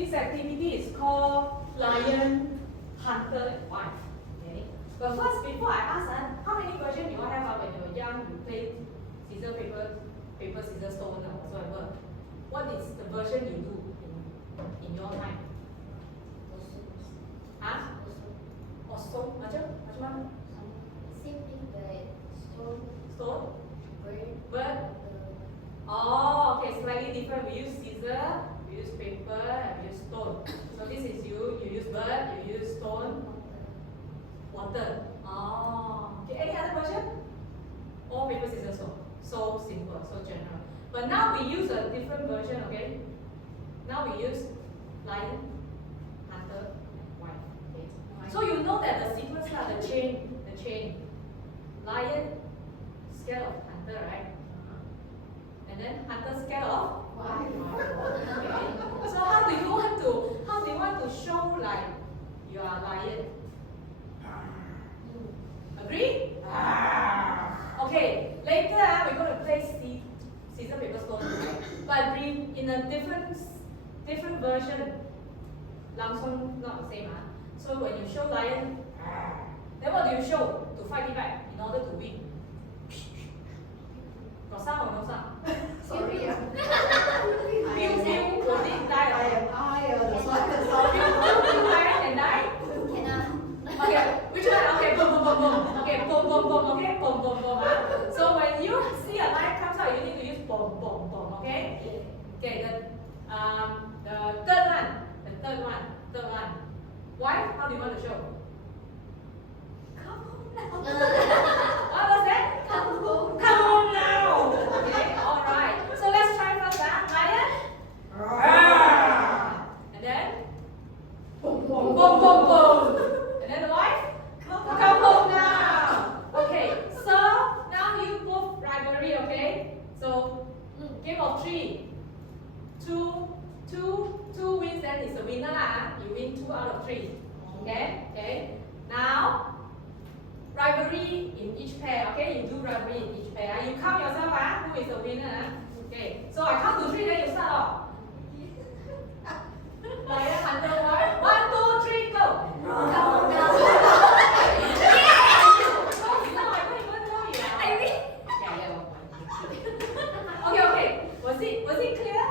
this activity is called lion, hunter, and wife. Okay. But first, before I ask, how many versions you all have when you were young? You played scissors, paper, scissors, stone, or whatsoever. What is the version you do in your time? Huh? Also, macam mana? Same thing, but stone. Stone? Bird. Oh, okay, slightly different. We use scissors, we use paper, and we use stone. So this is you use bird, you use stone, water. Oh, okay, any other version? All paper, scissors, stone. So simple, so general. But now we use a different version, okay? Now we use lion, hunter, and wife. Okay? So you know that the sequence are the chain. Lion, scared of hunter, right? And then hunter scared of wife. Okay. So how do you want to show like you are lion? Agree? Okay. Later we're going to play scissors, paper, stone, but in a different version. Langsung not the same. So when you show lion, then what do you show to fight it back in order to win? Got sound or no sound? Sorry. Pew, will it die? Pew, lion can die? Cannot. Okay, which one? Okay, boom. Okay, boom. Okay, boom. So when you see a lion comes out, you need to use boom. Okay. Okay. The third one. Why? How do you want to show? Come on now. What was that? Come home. Come on now. Okay. All right. So let's try first. Lion. And then boom. And then the wife. Come home now. Okay. So now you both rivalry. Okay. So game of 3. Two wins, then is the winner lah. You win 2 out of 3. Okay. Now rivalry in each pair. Okay, you do rivalry in each pair. You count yourself. Who is the winner? Okay. So I count to 3, then you start off. Lion, hunter, wife. 1, 2, 3, go. Come on now. Okay. Was it clear?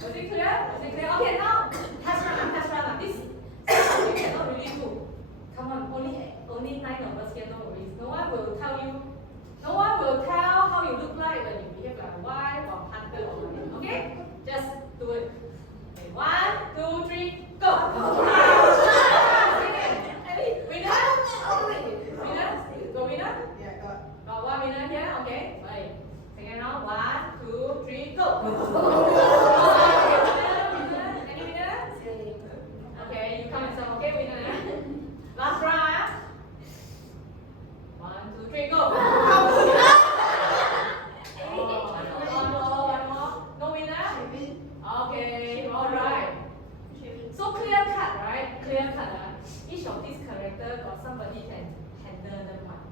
Was it clear? Okay, now test run. This some of you cannot really do. Come on, only 9 of us here, no worries. No one will tell how you look like when you behave like a wife or hunter or whatever. Okay? Just do it. Okay, 1, 2, 3, go! Winner? Go winner? Yeah, Got one winner here, okay? Right. Second round, 1, 2, 3, go! Any winner? Okay, you count yourself, okay, winner? Last round. 1, 2, 3, go! One more. No winner? Okay, alright. So clear cut, right? Clear cut. Each of these characters got somebody can handle them one.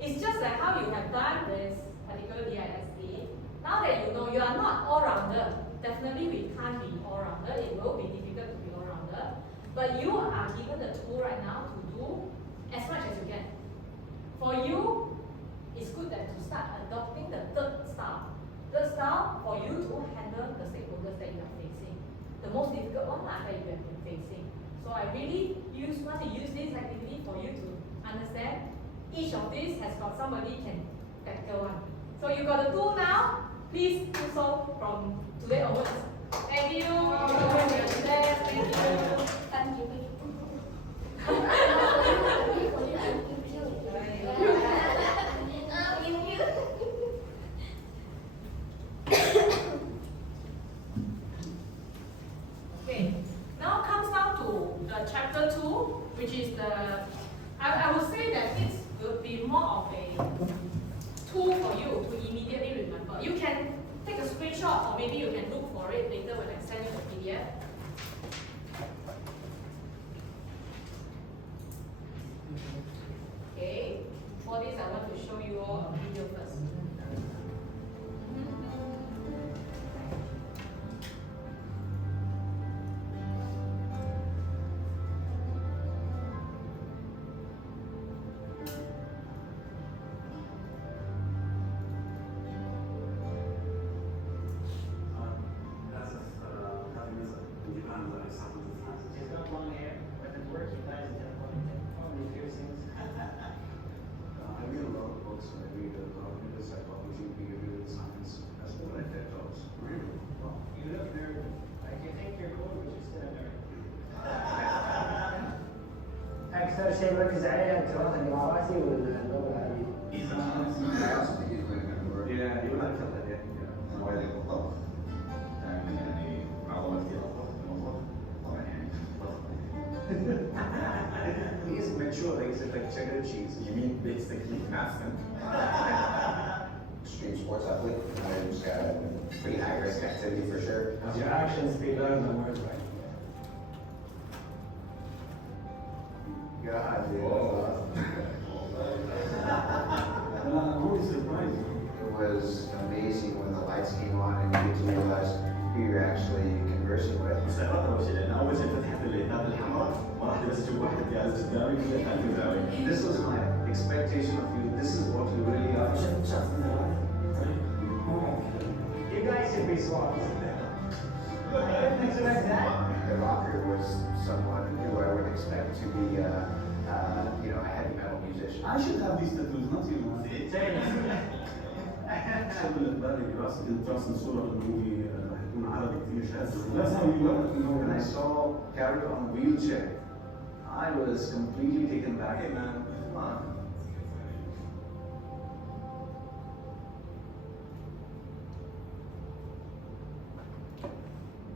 It's just like how you have done this particular DISD. Now that you know you are not all-rounder, definitely we can't be all-rounder. It will be difficult to be all-rounder. But you are given the tool right now to do as much as you can. For you, it's good that to start adopting the third style. Third style for you to handle the stakeholders that you are facing. The most difficult one that you have been facing. So I really want to use this activity for you to understand each of these has got somebody can tackle one. So you got the tool now. Please do so from today onwards. Thank you. Thank you. Okay. Now comes down to the chapter 2, which is I would say that this will be more of a tool for you to immediately remember. You can take a screenshot or maybe you can look for it later when I send you the PDF. Okay, for this I want to show you all a video first. أكثر شيء مركز عليه التراث الإماراتي واللغة العربية. Yeah, you like that, yeah. مواد الطبخ يعني معظمها كثير أفضل في المطبخ طبعا يعني He's mature, he's like cheddar cheese. You mean basically معفن. Extreme sports athlete, pretty high risk activity for sure. Your actions speak louder than words, right? God, Whoa. I'm always surprised. It was amazing when the lights came on and you get to realize who you're actually conversing with. استغربت اول شيء لان اول شيء فتحت الباب الحمراء ما رحت بس اشوف واحد جالس قدامي كله كان في زاويه. This was my expectation of you. This is what you really are. شخص من You guys should be swapped. I didn't expect that. The rocker was someone who I would expect to be, a heavy metal musician. I should have these tattoos, not you. شغل بالي راسي كنت راسم صوره انه راح يكون عربي كثير شاذ. That's how you look. When I saw Gary on a wheelchair, I was completely taken back. Hey man, come on.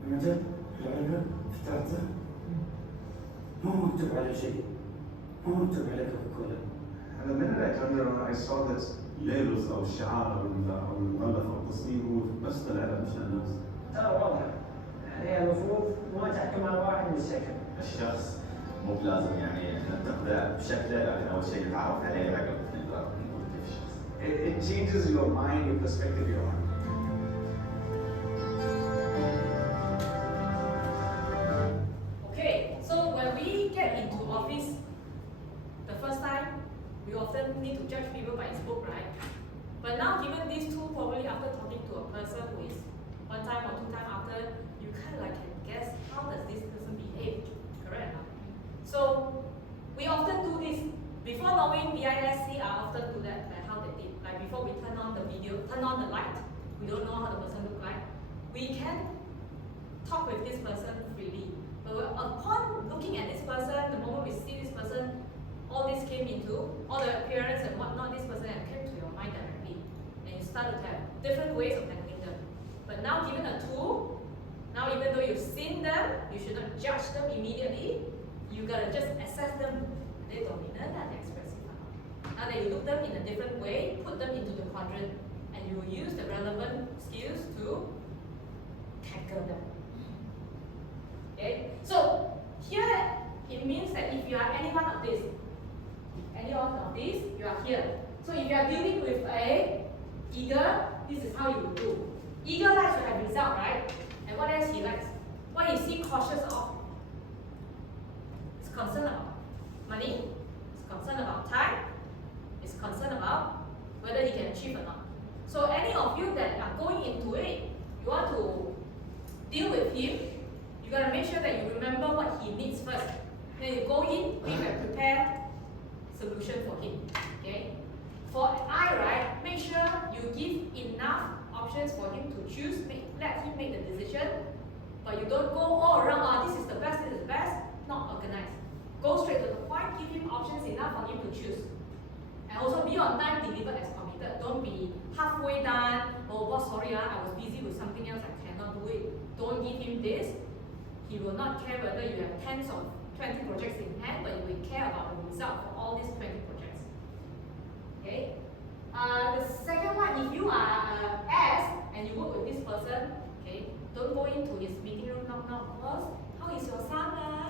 المثل العلم افترضته ما هو مكتوب عليه شيء، ما هو مكتوب عليه كوكاكولا. And the minute I turned around, I saw this. الليبلز او الشعار او المؤلف او التصميم هو بس للعلم مش للناس. ترى واضح. يعني المفروض ما تحكم على واحد بالشكل. الشخص مو بلازم يعني ننتقده بشكله لكن اول شيء نتعرف عليه عقب نقدر نقول كيف الشخص. It changes your mind, your perspective, your heart. Okay, so when we get into office, the first time, we often need to judge people by his book, right? But now, given these two, probably after talking to a person who is one time or two time after, you kind of like can guess how does this person behave, correct? So we often do this before knowing BISC. I often do that, like how they did. Like before we turn on the video, turn on the light, we don't know how the person look like. We can talk with this person freely. But upon looking at this person, the moment we see this person, all this came into, all the appearance and whatnot, this person came to your mind directly. And you start to have different ways of handling them. But now given a tool, now even though you've seen them, you should not judge them immediately. You gotta just assess them. Are they dominant? Are they expressive? Now that you look them in a different way, put them into the quadrant, and you will use the relevant skills to tackle them. Okay? So here it means that if you are any one of these, you are here. So if you are dealing with a eager, this is how you will do. Eager likes to have result, right? And what else he likes? What is he cautious of? He's concerned about money, he's concerned about time, he's concerned about whether he can achieve or not. So any of you that are going into it, you want to deal with him, you gotta make sure that you remember what he needs first. Then you go in, we can prepare solution for him. Okay? For I, right, make sure you give enough options for him to choose, let him make the decision, but you don't go all around, this is the best, not organized. Go straight to the point, give him options enough for him to choose. And also be on time, deliver as committed. Don't be halfway done, oh boss, sorry, I was busy with something else, I cannot do it. Don't give him this. He will not care whether you have 10 or 20 projects in hand, but he will care about the result for all these 20 projects. Okay? The second one, if you are S and you work with this person, okay, don't go into his meeting room, knock, boss, how is your son?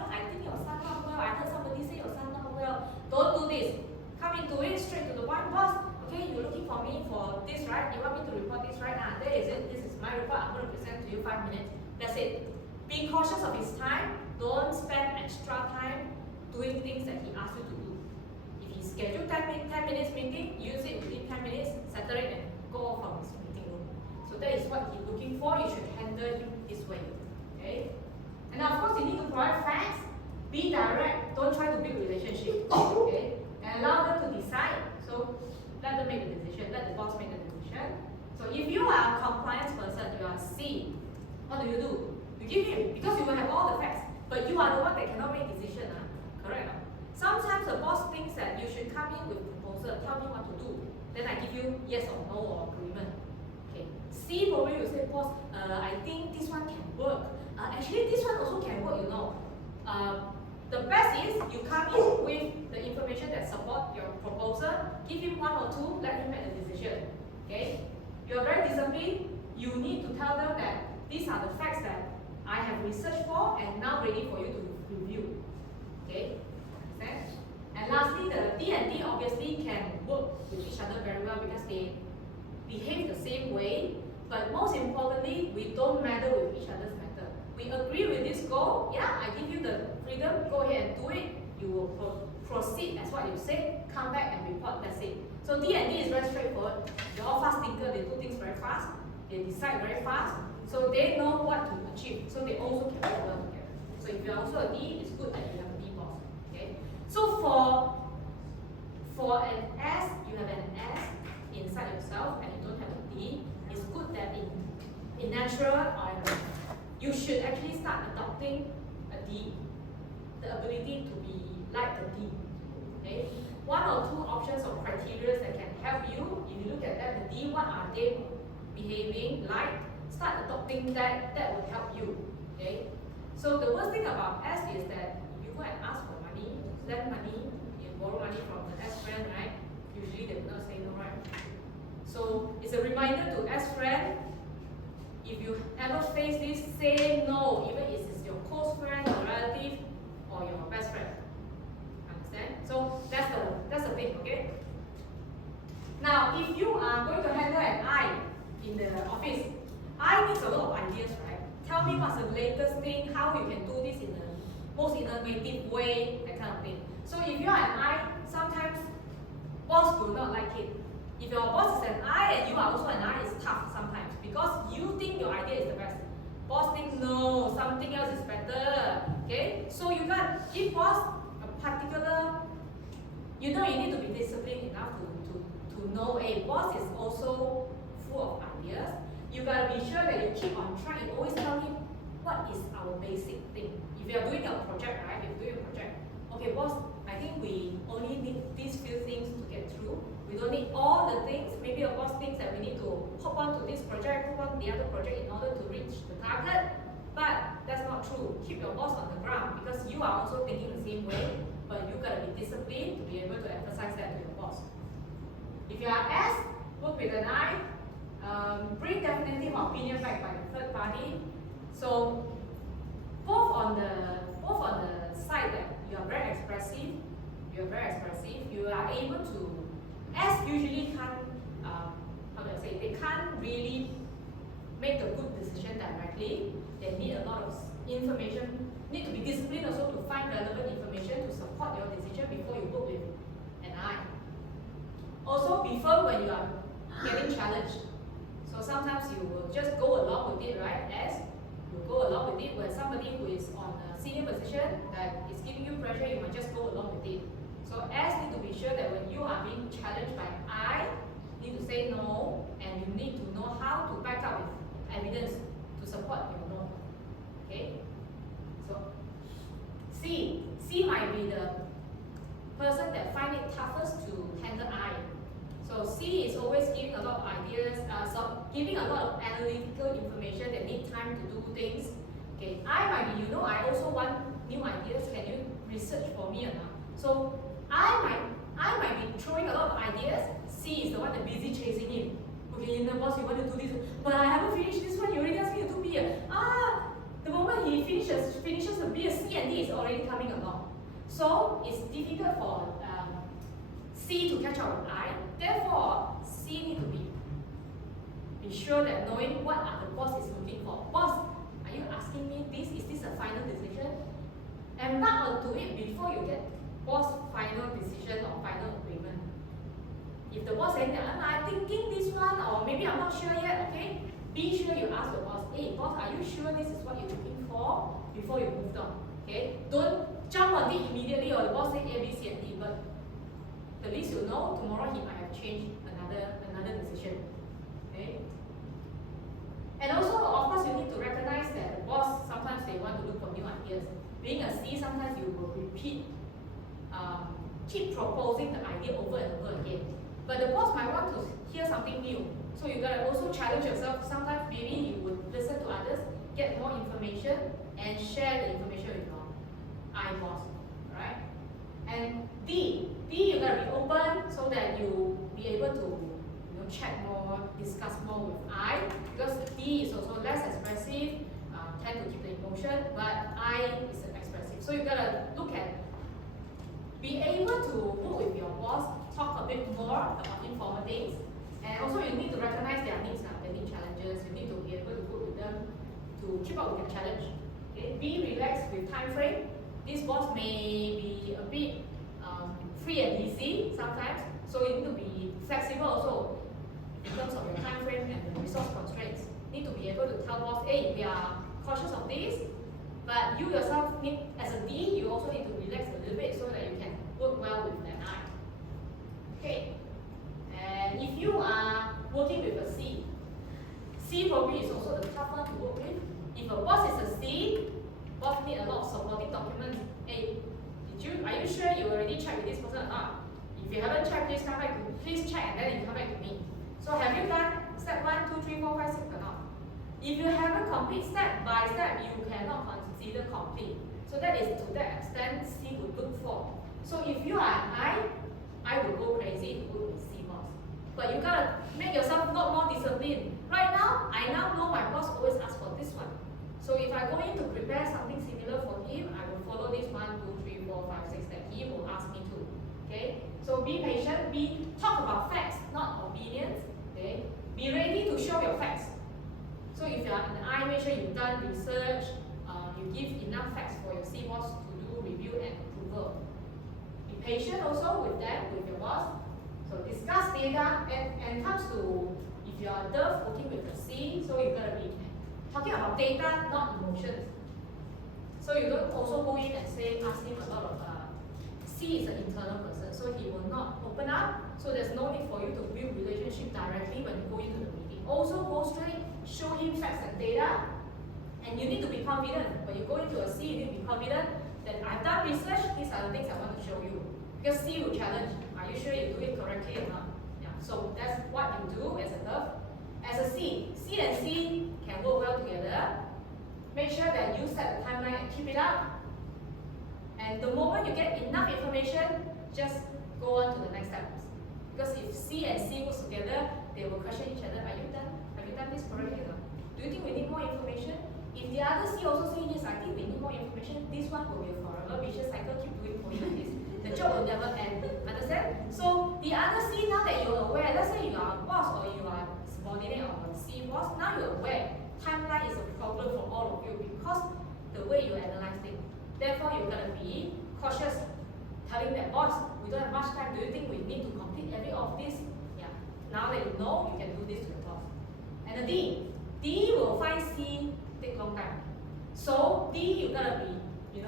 I think your son not well. I heard somebody say your son not well. Don't do this. Come into it, straight to the point, boss. Okay, you're looking for me for this, right? You want me to report this, right? There is it. This is my report. I'm going to present to you 5 minutes. That's it. Be cautious of his time. Don't spend extra time doing things that he asks you to do. If he scheduled 10 minutes meeting, use it within 10 minutes, settle it and go off from his meeting room. So that is what he's looking for. You should handle him this way. Okay? And now of course you need to provide facts. Be direct. Don't try to build relationship. Okay? And allow them to decide. So let them make the decision. Let the boss make the decision. So if you are a compliance person, you are C, what do? You give him, because you will have all the facts, but you are the one that cannot make decision. Correct? Sometimes the boss thinks that you should come in with proposal, tell me what to do. Then I give you yes or no or agreement. Okay. C probably will say, boss, I think this one can work. Actually, this one also can work, you know. The best is you come in with the information that support your proposal, give him one or two, let him make a decision. Okay? You are very disciplined, you need to tell them that these are the facts that I have researched for and now ready for you to review. Okay? Understand? And lastly, the D and D obviously can work with each other very well because they behave the same way, but most importantly, we don't meddle with each other's method. We agree with this goal, yeah, I give you the freedom, go ahead and do it. You will proceed as what you said, come back and report, that's it. So D and D is very straightforward. They're all fast thinkers, they do things very fast, they decide very fast, so they know what to achieve, so they also can work well together. So if you're also a D, it's good that you have a D boss. Okay? So for an S, you have an S inside yourself and you don't have a D, it's good that in natural you should actually start adopting a D, the ability to be like a D. Okay? One or two options or criteria that can help you. If you look at that, the D, what are they behaving like? Start adopting that, that will help you. Okay? So the worst thing about S is that you go and ask for money, lend money, you borrow money from the S friend, right? Usually they will not say no, right? So it's a reminder to S friend, if you ever face this, say no, even if it's your close friend, your relative, or your best friend. Understand? So that's the thing, okay? Now, if you are going to handle an I in the office, I needs a lot of ideas, right? Tell me what's the latest thing, how you can do this in the most innovative way, that kind of thing. So if you are an I, sometimes boss will not like it. If your boss is an I and you are also an I, it's tough sometimes because you think your idea is the best. Boss thinks no, something else is better. Okay? So you got give boss a particular, you know, you need to be disciplined enough to know a boss is also full of ideas. You gotta be sure that you keep on trying. You always tell him what is our basic thing. If you are doing a project, right? If you're doing a project, okay, boss, I think we only need these few things to get through. We don't need all the things. Maybe your boss thinks that we need to hop on to this project, hop on to the other project in order to reach the target. But that's not true. Keep your boss on the ground because you are also thinking the same way, but you gotta be disciplined to be able to emphasize that to your boss. If you are S, work with an I, bring definitive opinion back by the third party. So both on the side that you are very expressive, you are able to, S usually can't, how do I say, they can't really make a good decision directly. They need a lot of information, need to be disciplined also to find relevant information to support your decision before you work with an I. Also, before when you are getting challenged. So sometimes you will just go along with it, right? As you go along with it, when somebody who is on a senior position that is giving you pressure, you might just go along with it. So S need to be sure that when you are being challenged by I, you need to say no, and you need to know how to back up with evidence to support your no. Okay? So C might be the person that find it toughest to handle I. So C is always giving a lot of ideas, giving a lot of analytical information that need time to do things. Okay, I might be, I also want new ideas. Can you research for me or not? So I might be throwing a lot of ideas. C is the one that busy chasing him. Okay, boss, you want to do this, but I haven't finished this one. You already asked me to do B. The moment he finishes the B, C and D is already coming along. So it's difficult for C to catch up with I. Therefore, C need to be sure that knowing what are the boss is looking for. Boss, are you asking me this? Is this a final decision? And not onto it before you get boss final decision or final agreement. If the boss saying that I'm thinking this one or maybe I'm not sure yet, okay? Be sure you ask the boss, hey boss, are you sure this is what you're looking for before you move on? Okay? Don't jump on it immediately or the boss say A, B, C, and D, but at least you know tomorrow he might have changed another decision. Okay? And also, of course, you need to recognize that the boss sometimes they want to look for new ideas. Being a C, sometimes you will repeat keep proposing the idea over and over again. But the boss might want to hear something new. So you gotta also challenge yourself. Sometimes maybe you would listen to others, get more information, and share the information with your I boss. Right? And D, you gotta be open so that you be able to chat more, discuss more with I, because D is also less expressive, tend to keep the emotion, but I is expressive. So you gotta look at, be able to work with your boss, talk a bit more about informal things, and also you need to recognize their needs, their need challenges. You need to be able to work with them to keep up with their challenge. Okay? Be relaxed with time frame. This boss may be a bit free and easy sometimes, so you need to be flexible also in terms of your time frame and the resource constraints. Need to be able to tell boss, hey, we are cautious of this, but you yourself need, as a D, you also need to relax a little bit so that you can work well with an I. Okay. And if you are working with a C, C probably is also the tough one to work with. If a boss is a C, boss need a lot of supporting documents. Hey, are you sure you already checked with this person or not? If you haven't checked, please come back to, please check and then you come back to me. So have you done step 1, 2, 3, 4, 5, 6 or not? If you haven't complete step by step, you cannot consider complete. So that is to that extent C would look for. So if you are an I will go crazy to work with C boss. But you gotta make yourself a lot more disciplined. Right now, I now know my boss always asks for this one. So if I go in to prepare something similar for him, I will follow this 1, 2, 3, 4, 5, 6 that he will ask me to. Okay? So be patient, talk about facts, not opinions. Okay? Be ready to show your facts. So if you are an I, make sure you've done research, you give enough facts for your C boss to do review and approval. Be patient also with them, with your boss. So discuss data and comes to, if you are deaf working with a C, so you're gonna be talking about data, not emotions. So you don't also go in and say, ask him a lot of, C is an internal person, so he will not open up. So there's no need for you to build relationship directly when you go into the meeting. Also go straight, show him facts and data, and you need to be confident. When you go into a C, you need to be confident that I've done research, these are the things I want to show you. Because C will challenge, are you sure you do it correctly or not? Yeah. So that's what you do as a deaf. As a C, C and C can work well together. Make sure that you set the timeline and keep it up. And the moment you get enough information, just go on to the next steps. Because if C and C work together, they will question each other. Are you done? Have you done this correctly or not? Do you think we need more information? If the other C also say yes, I think we need more information, this one will be a forever vicious cycle, keep doing for you this. The job will never end. Understand? So the other C, now that you're aware, let's say you are a boss or you are subordinate or a C boss, now you're aware. Timeline is a problem for all of you because the way you analyze things. Therefore, you're going to be cautious, telling that boss, we don't have much time. Do you think we need to complete every of this? Yeah. Now that you know, you can do this to your boss. And the D will find C take long time. So D, you gotta be,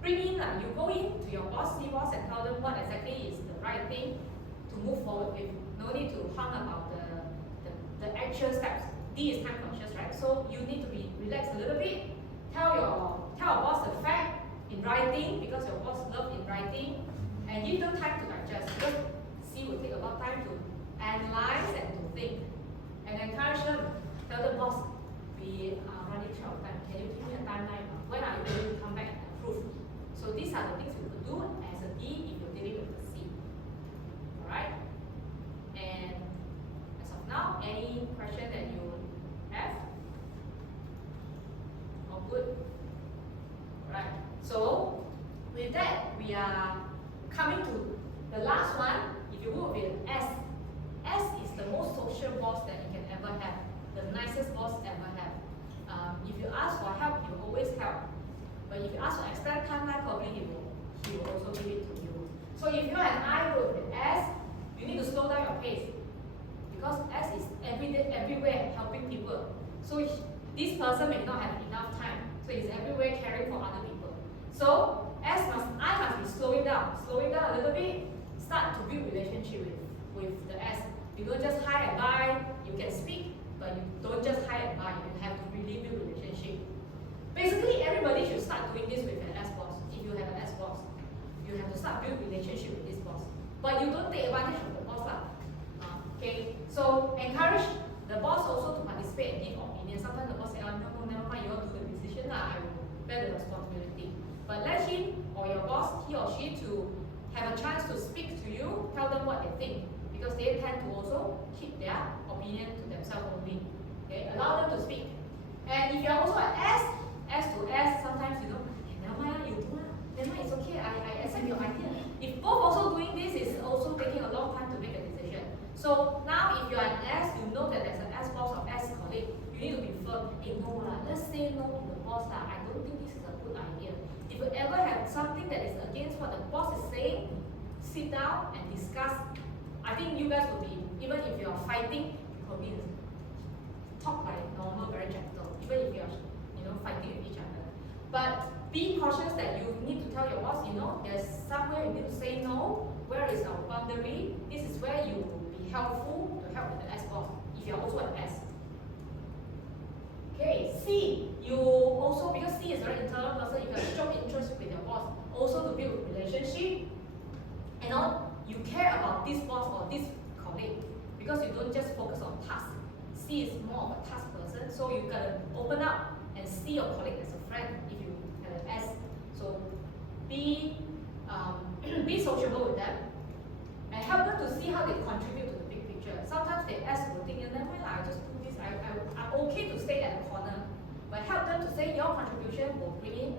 bring in, you go in to your boss, C boss, and tell them what exactly is the right thing to move forward with. No need to hung about the actual steps. D is time conscious, right? So you need to be relaxed a little bit. Tell your boss the fact in writing because your boss loves in writing, and give them time to digest because C will take a lot of time to analyze and to think. And encourage them. Tell the boss, we are running short of time. Can you give me a timeline? When are you going to come back and approve? So these are the things you could do as a D if you're dealing with a C. Alright? And as of now, any question that you have? All good? Alright. So with that, we are coming to the last one. If you work with an S, S is the most social boss that you can ever have. The nicest boss ever have. If you ask for help, he will always help. But if you ask for extra timeline, probably he will also give it to you. So if you're an I work with S, you need to slow down your pace. Because S is everywhere helping people. So this person may not have enough time. So he's everywhere caring for other people. So I must be slowing down a little bit, start to build relationship with the S. You don't just hi and bye, you can speak, but you don't just hi and bye, you have to really build relationship. Basically, everybody should start doing this with an S boss, if you have an S boss. you have to start build relationship with this boss. But you don't take advantage of the boss lah. Okay, so encourage the boss also to participate and give opinion. Sometimes the boss say, oh, no, never mind, you all do the decision lah, I will bear the responsibility. But let him or your boss, he or she, to have a chance to speak to you, tell them what they think, because they tend to also keep their opinion to themselves only. Okay, allow them to speak. And if you are also an S to S, sometimes you know, okay, never mind, you do lah. Never mind, it's okay, I accept your idea. If both also doing this, it's also taking a long time to make a decision. So now if you are an S, you know that there's an S boss or S colleague, you need to be firm. Hey, no lah, let's say no to the boss lah. I don't think this is a good idea. If you ever have something that is against what the boss is saying, sit down and discuss. I think you guys will be, even if you are fighting, you will be talk like normal, very gentle, even if you are, fighting with each other. But be cautious that you need to tell your boss, there's somewhere you need to say no. Where is our boundary? This is where you will be helpful to help with the S boss, if you're also an S. Okay, C, you also, because C is a very internal person, you have strong interest with your boss, also to build relationship. And you care about this boss or this colleague, because you don't just focus on task. C is more of a task person, so you gotta open up and see your colleague as a friend if you have an S. So be sociable with them and help them to see how they contribute to the big picture. Sometimes they S will think, never mind, I just do this, I'm okay to stay at the corner. But help them to say your contribution will bring in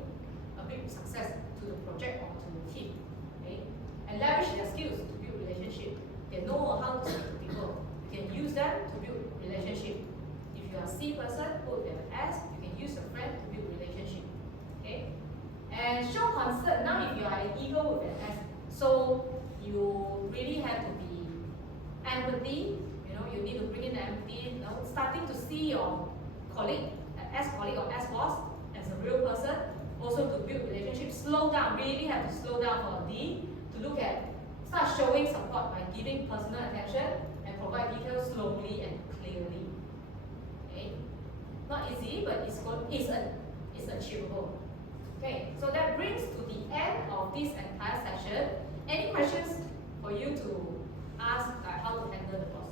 a big success to the project or to the team. Okay? And leverage their skills to build relationship. They know how to speak to people. You can use them to build relationship. If you are a C person, put with an S, you can use a friend to build relationship. Okay? And show concern. Now if you are an ego with an S, so you really have to be empathy. You need to bring in the empathy. Starting to see your colleague, an S colleague or S boss, as a real person. Also to build relationships. Slow down. Really have to slow down for a D to look at. Start showing support by giving personal attention and provide details slowly and clearly. Okay, not easy, but it's achievable. Okay, so that brings to the end of this entire session. Any questions for you to ask how to handle the boss?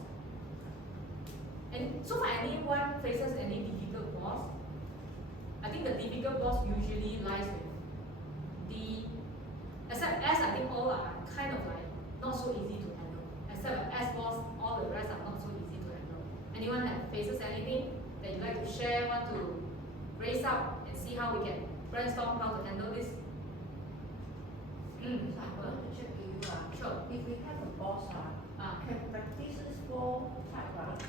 And so far, anyone faces any difficult boss? I think the difficult boss usually lies with D, except S. I think all are kind of like not so easy to handle. Except S boss, all the rest are not so easy to handle. Anyone that faces anything that you like to share, want to raise up and see how we can brainstorm how to handle this? I want to check with you. Sure. If we have a boss, can practices 4 type,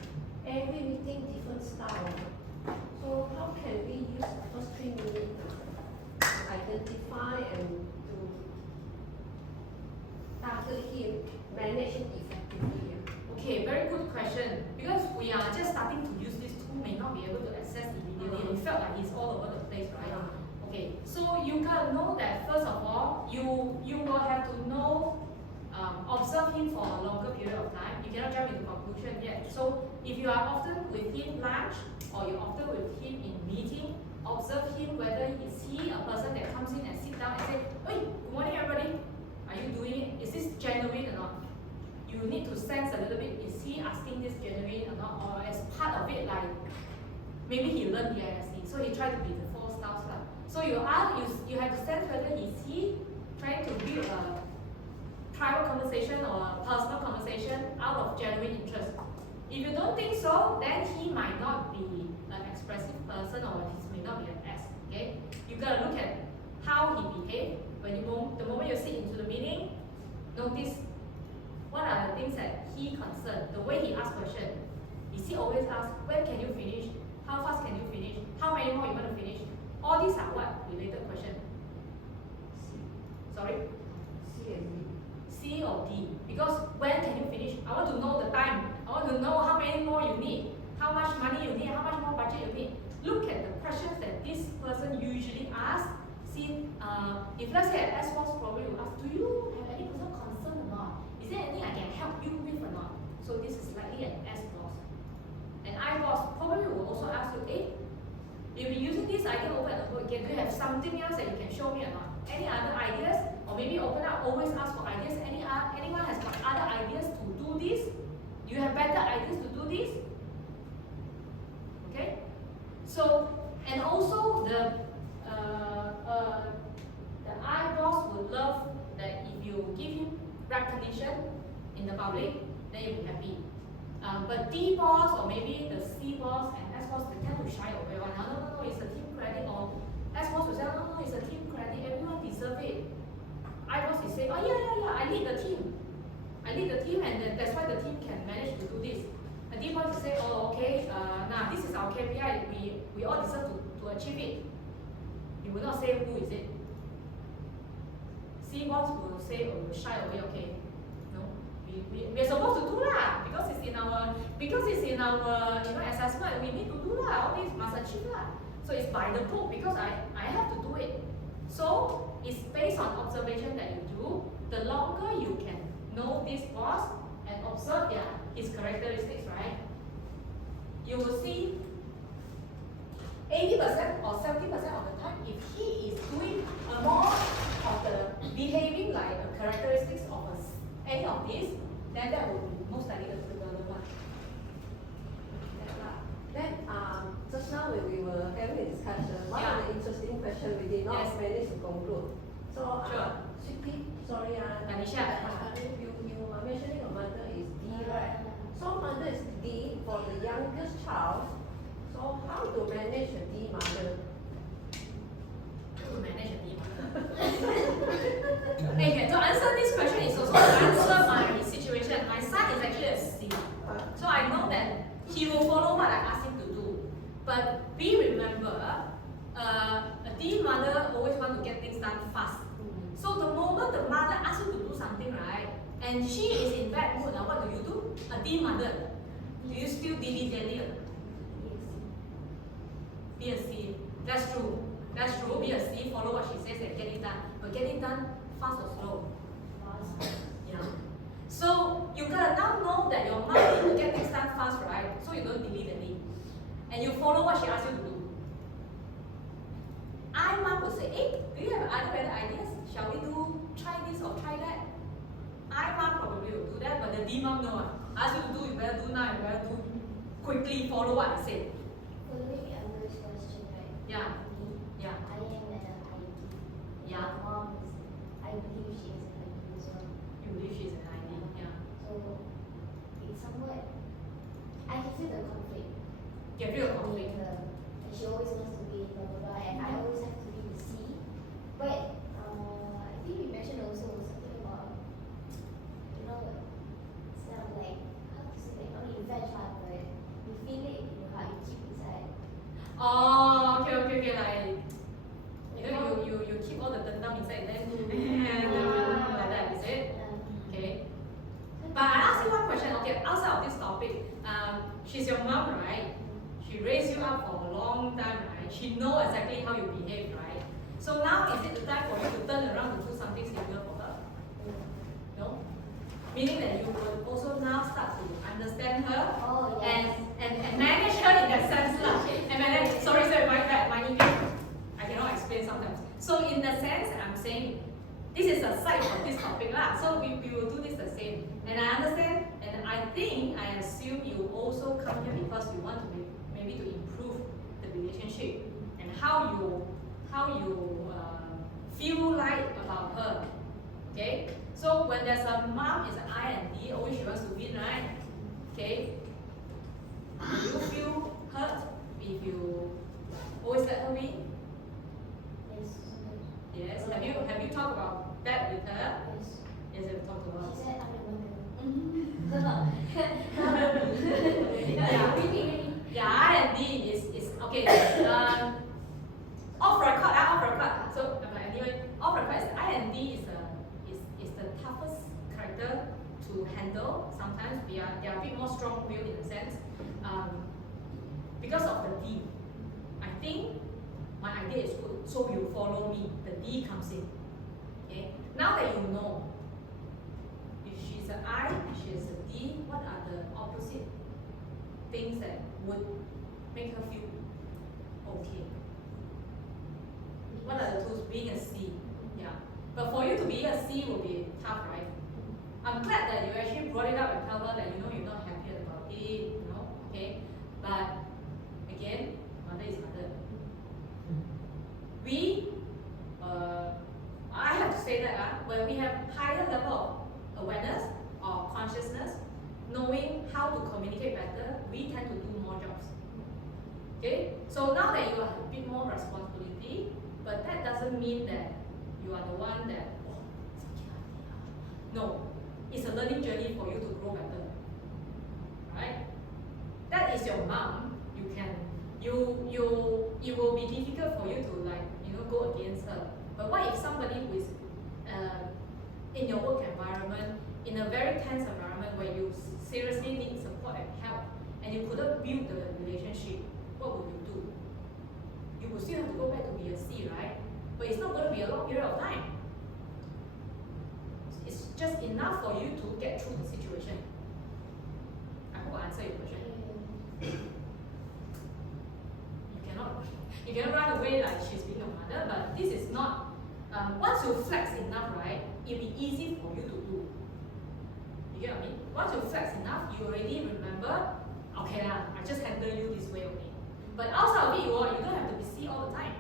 every meeting different style. So how can we use the first 3 minutes to identify and to target him, manage him effectively? Okay, very good question. Because we are just starting to use this tool, may not be able to access immediately. It felt like he's all over the place, right? Okay, so you gotta know that first of all, you will have to know, observe him for a longer period of time. You cannot jump into conclusion yet. So if you are often with him lunch or you're often with him in meeting, observe him whether is he a person that comes in and sit down and say, "Hey, good morning everybody. Are you doing it? Is this genuine or not?" You need to sense a little bit, is he asking this genuine or not, or as part of it, like maybe he learned DISC, so he tried to be the 4 styles. So you have to sense whether is he trying to build a private conversation or a personal conversation out of genuine interest. If you don't think so, then he might not be an expressive person or he may not be an S. Okay, you gotta look at how he behaves the moment you sit into the meeting. Notice what are the things that he concerned, the way he asks questions. Is he always ask, when can you finish? How fast can you finish? How many more you want to finish? All these are what related questions? Sorry? C and D. C or D? Because when can you finish? I want to know the time. I want to know how many more you need, how much money you need, how much more budget you need. Look at the questions that this person usually asks. See, if let's say an S boss probably will ask, do you have any personal concern or not? Is there anything I can help you with or not? So this is likely an S boss. An I boss probably will also ask you, you'll be using this idea over and over again. Do you have something else that you can show me or not? Any other ideas? or maybe open up, always ask for ideas. Anyone has got other ideas to do this? You have better ideas to do this? Okay? So, and also the I boss would love that if you give him recognition in the public, then you'll be happy. But D boss or maybe the C boss and S boss, they tend to shy away. No, it's a team credit. Or S boss will say, no, it's a team credit. Everyone deserves it. I boss will say, oh yeah, I lead the team. And that's why the team can manage to do this. A D boss will say, oh okay, now this is our KPI. We all deserve to achieve it. He will not say who is it. C boss will say, oh, shy away. Okay, no, we're supposed to do lah because it's in our assessment. We need to do lah. All this must achieve lah. So it's by the book because I have to do it. So it's based on observation that you do. The longer you can know this boss and observe his characteristics, right? You will see 80% or 70% of the time, if he is doing more of the behaving like the characteristics of any of these, then that will be most likely the one. Then just now when we were having a discussion, one of the interesting questions we did not manage to conclude. So Sweetie, sorry, Anisha. You are mentioning your mother is D, right? So mother is D for the youngest child. So how to manage a D mother? To manage a team. Okay, to answer this question is also to answer my situation. My son is actually a C. So I know that he will follow what I ask him to do. But we remember, a D mother always want to get things done fast. So the moment the mother asks you to do something, right, and she is in bad mood, what do? A D mother, do you still dilly-dally? Be a C. That's true. Be a C, follow what she says and get it done. But get it done fast or slow? Fast. Yeah. So you gotta now know that your mom needs to get things done fast, right? So you don't dilly-dally. And you follow what she asks you to do. Mom will say, hey, do you have other better ideas? Shall we try this or try that? Mom probably will do that, but the D mom no. Ask you to do, you better do now, you better do quickly, follow what I say. Following Amber's question, right? Yeah. Yeah. I am at an ID. Yeah. My mom is, I believe she is an ID as well. You believe she's an ID, yeah. So it's somewhat, I can feel the conflict. You feel a conflict. With her. And she always wants to be blah blah blah, and I always have to be the C. But I think we mentioned also something about, it's kind of like, how to say that, not revenge lah, but you feel it in your heart, you keep inside. Oh, okay, like you keep all the dendam inside then like that, is it? Okay. But I ask you one question, okay, outside of this topic, she's your mom, right? She raised you up for a long time, right? She knows exactly how you behave, right? So now is it the time for you to turn around to do something similar for her? No? Meaning that you will also now start to understand her Oh, yes. and manage her in that sense. And manage, sorry, my bad, my English, I cannot explain sometimes. So in the sense, I'm saying, this is a side of this topic lah. So we will do this the same. And I understand, and I assume you also come here because you want to maybe to improve the relationship and how you feel like about her. Okay? So when there's a mom is an I and D, always she wants to win, right? Okay? Do you feel hurt if you always let her win? Yes, sometimes. Yes. Have you talked about that with her? Yes. Yes, I've talked about. She said, I'm the one. Yeah, I and D is okay. Off record. So anyway, off record is I and D is the toughest character to handle. Sometimes they are a bit more strong-willed in a sense. Because of the D, I think my idea is good, so you follow me. The D comes in. Okay. Now that you know, if she's an I, she is a D, what are the opposite things that would make her feel okay? What are the tools? Being a C, yeah. But for you to be a C will be tough, right? I'm glad that you actually brought it up and tell her that you know you're not happy about it, you know, okay? But again, mother is mother. We, I have to say that when we have higher level of awareness or consciousness, knowing how to communicate better, we tend to do more jobs. Okay? So now that you have a bit more responsibility, but that doesn't mean that you are the one that, oh, no, it's a learning journey for you to grow better. Right? That is your mom. You can, it will be difficult for you to like, you know, go against her. But what if somebody who is in your work environment, in a very tense environment where you seriously need support and help, and you couldn't build the relationship, what would you do? You will still have to go back to be a C, right? But it's not going to be a long period of time. It's just enough for you to get through the situation. I hope I answered your question. You cannot run away like she's being your mother, but this is not, once you flex enough, right, it'll be easy for you to do. You get what I mean? Once you flex enough, you already remember, okay lah, I just handle you this way only. But outside of it, you don't have to be C all the time.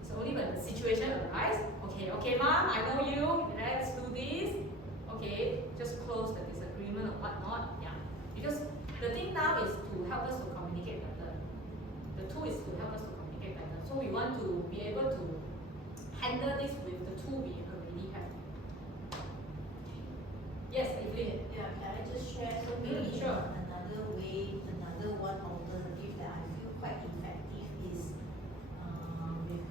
It's only when the situation arises, okay mom, I know you, let's do this. Okay, just close the disagreement or whatnot, yeah. Because the thing now is to help us to communicate better. The tool is to help us to communicate better. So we want to be able to handle this with the tool we already have. Yes, Evelyn. Yeah, can I just share? So maybe Sure. another way, another one alternative that I feel quite effective is with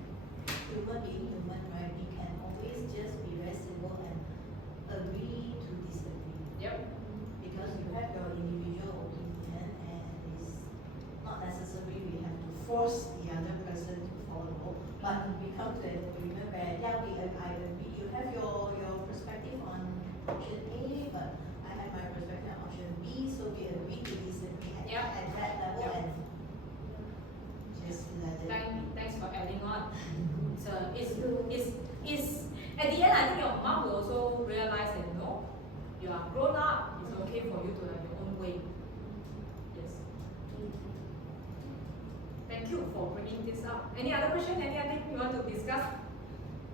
human being human, right? We can always just be very simple and agree to disagree. Yep. Because you have your individual opinion and it's not necessary we have to force the other person to follow, but we come to an agreement where I agree, you have your perspective on option A, but I have my perspective on option B, so we agree to disagree at that level and just let it. Thanks for adding on. So it's at the end, I think your mom will also realize that you are grown up. It's okay for you to have your own way. Yes. Thank you for bringing this up. Any other question? Anything you want to discuss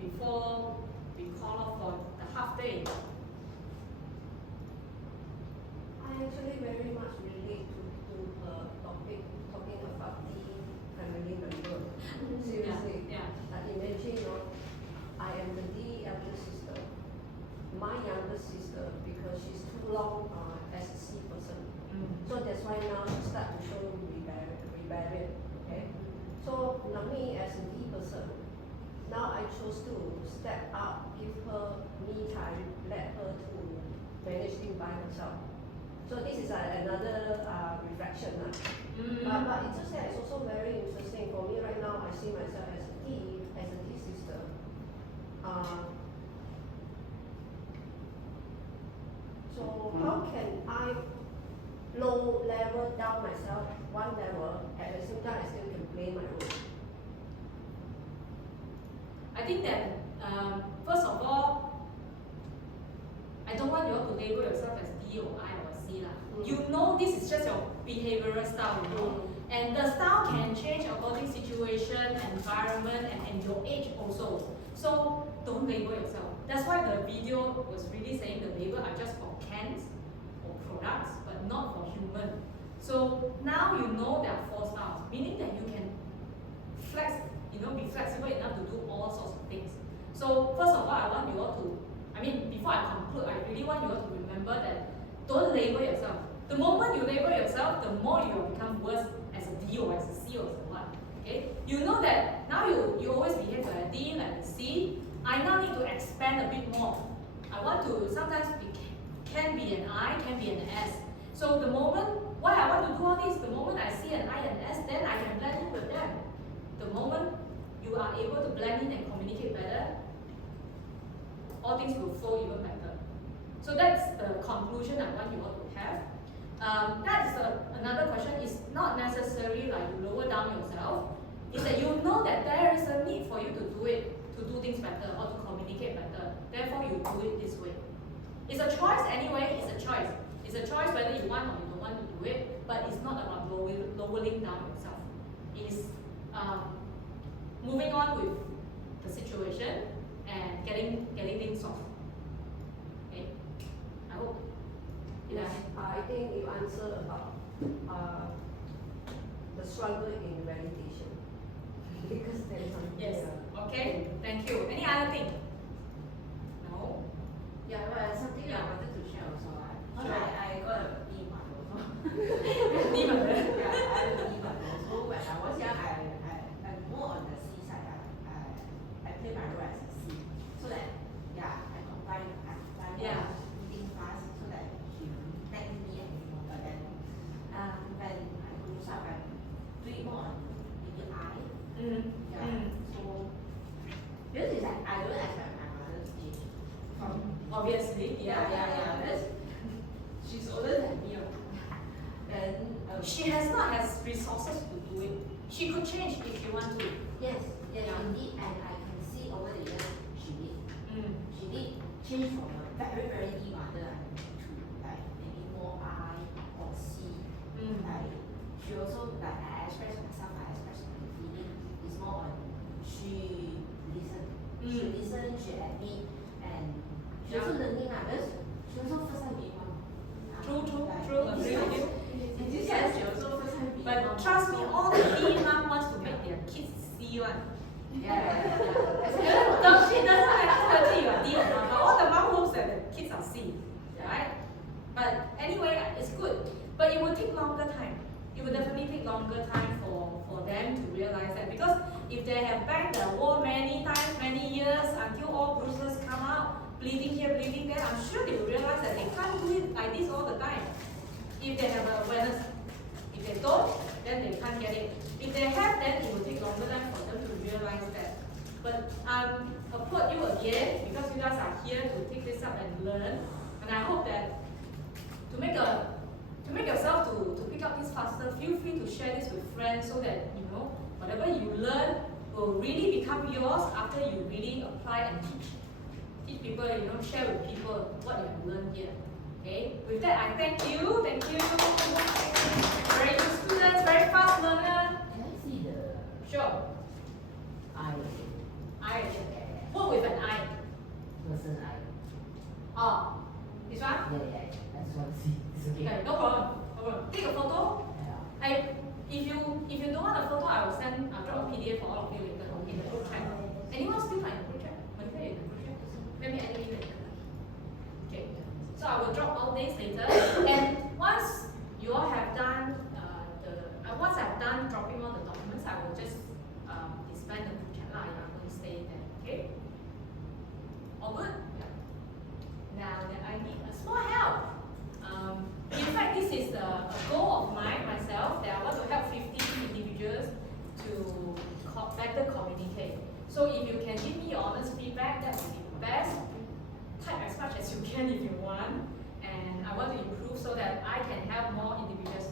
before we call off for the half day? I actually very much relate to her topic, talking about the family member. Seriously. Yeah. Imagine, I am the elder sister. My younger sister, because she's too long as a C person. So that's why now she start to show rebellion. Okay? So now me as a D person, now I chose to step up, give her me time, let her to manage things by herself. So this is another reflection. But it's just that it's also very interesting for me right now. I see myself as a D sister. So how can I low level down myself one level, at the same time I still can play my role? I think that first of all, I don't want you all to label yourself as D or I or C lah. You know this is just your behavioral style, and the style can change according situation, environment, and your age also. So don't label yourself. That's why the video was really saying the label are just for cans or products, but not for human. So now you know there are 4 styles, meaning that you can flex, be flexible enough to do all sorts of things. So first of all, I want you all to, before I conclude, I really want you all to remember that don't label yourself. The moment you label yourself, the more you will become worse as a D or as a C or as a what. Okay? You know that now you always behave like a D, like a C. I now need to expand a bit more. I want to sometimes can be an I, can be an S. So the moment, why I want to do all this, the moment I see an I and S, then I can blend in with them. The moment you are able to blend in and communicate better, all things will flow even better. So that's the conclusion I want you all to have. That's another question. It's not necessarily like you lower down yourself. It's that you know that there is a need for you to do it, to do things better or to communicate better. Therefore, you do it this way. It's a choice anyway. It's a choice. It's a choice whether you want or you don't want to do it. But it's not about lowering down yourself. It's moving on with the situation and getting things solved. Okay. I hope. Yes, I think you answer about the struggle in validation because there is something. Yes. Okay. Thank you. Any other thing? No. Yeah, but something I wanted to share also. Sure. I got a B mark also. Demon. Yeah, I have a B mark also. When I was young, I'm more on the C side. I play my role as a C. So that, yeah, I comply Yeah. reading fast so that he thank me anymore. But then, when I grew up, I do it more on maybe I. Yeah. So, this is like, I don't expect my mother to change. Obviously. Yeah. Because she's older than me. Then She has not has resources to do it. She could change if she want to. Yes, Yeah. indeed, and I can see over the years she did. she did change from a very, very E mother to like maybe more I or C. Like, she also, like, I express myself, I express my feeling. It's more on she listen. She listen, she admit, and she also learning because she also first time being mom. True. Like, Agree with you. in this sense, she also first time being But mom. trust me, all the D mom wants to make their kids C one. Yeah. She doesn't matter whether you are D or not, but all the mom hopes that the kids are C, right? But anyway, it's good. But it will take longer time. It will definitely take longer time for them to realize that, because if they have banged the wall many times, many years, until all bruises come out, bleeding here, bleeding there, I'm sure they will realize that they can't do it like this all the time. If they have awareness. If they don't, then they can't get it. If they have, then it will take longer time for them to realize that. But applaud you again, because you guys are here to take this up and learn. And I hope that to make yourself to pick up this faster, feel free to share this with friends so that whatever you learn will really become yours after you really apply and teach people, share with people what you have learned here. Okay? With that, I thank you. Very good students, very fast learner. Can I see the Sure. I I. What with an I? person I? Oh, this one? Yeah, I just want to see. It's Okay, no problem. Take a photo. Yeah. If you don't want a photo, I'll drop a PDF for all of you later in the group chat. Anyone still not in the group chat? Monica in the group chat? Maybe I need later. Okay. So I will drop all these later. And once you all have done once I've done dropping all the documents, I will just disband the group chat line. I'm going to stay there. Okay. All good? Yeah. Now that I need a small help. In fact, this is a goal of mine, myself, that I want to help 15 individuals to better communicate. So if you can give me your honest feedback, that would be the best. Type as much as you can if you want. And I want to improve so that I can help more individuals